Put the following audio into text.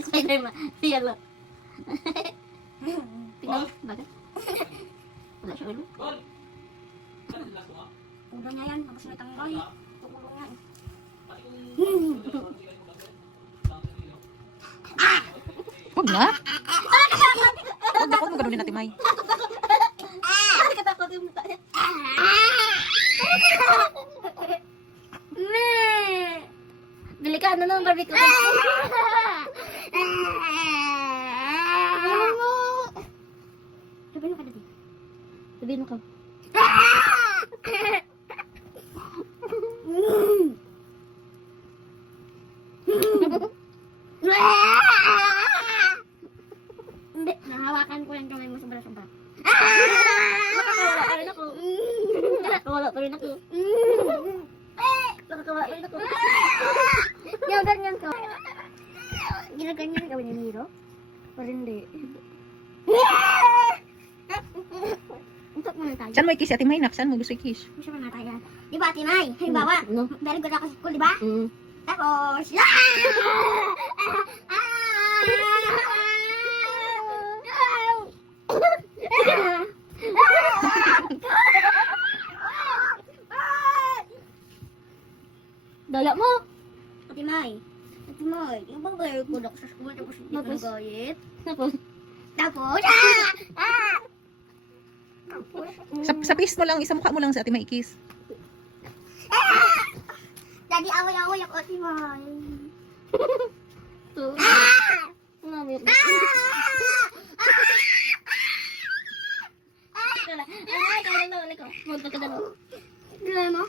Spider-Man. Siya lo. Tingnan mo. Bakit? Wala siya ulo. Ulo niya yan. Tapos may tanggal. Ulo niya. Huwag na. Huwag na, huwag mo ganunin natin, May. Katakot yung mukha niya. Bili ka, ano naman Barbie ko? Sabihin mo ka dati. Sabihin mo ka. Hindi, nahawakan ko yung kamay mo sobra-sobra. Nakakawala pa rin ako. Nakakawala pa rin ako. Nakakawala pa rin ako. Yung ganyan ko. Ginaganyan gawin ni Miro? O hindi? Untok muna tayo. Saan mo i-kiss, Ate May? Saan mo gusto i-kiss? Gusto mo na tayo. Di ba, Ate May? Halimbawa, No? very good ako sa school, di ba? Tapos, Dala mo! Ate May, yung bang very good ako sa school, tapos hindi ko Tapos? nagayit. Tapos, Tapos, Sa face mo lang, isa mukha mo lang sa Ate May i-kiss. Daddy, away-away ako, Ate May. to. Mami. Ay, kaya na ulit ko. Punta ka dalawa. Gano'n mo?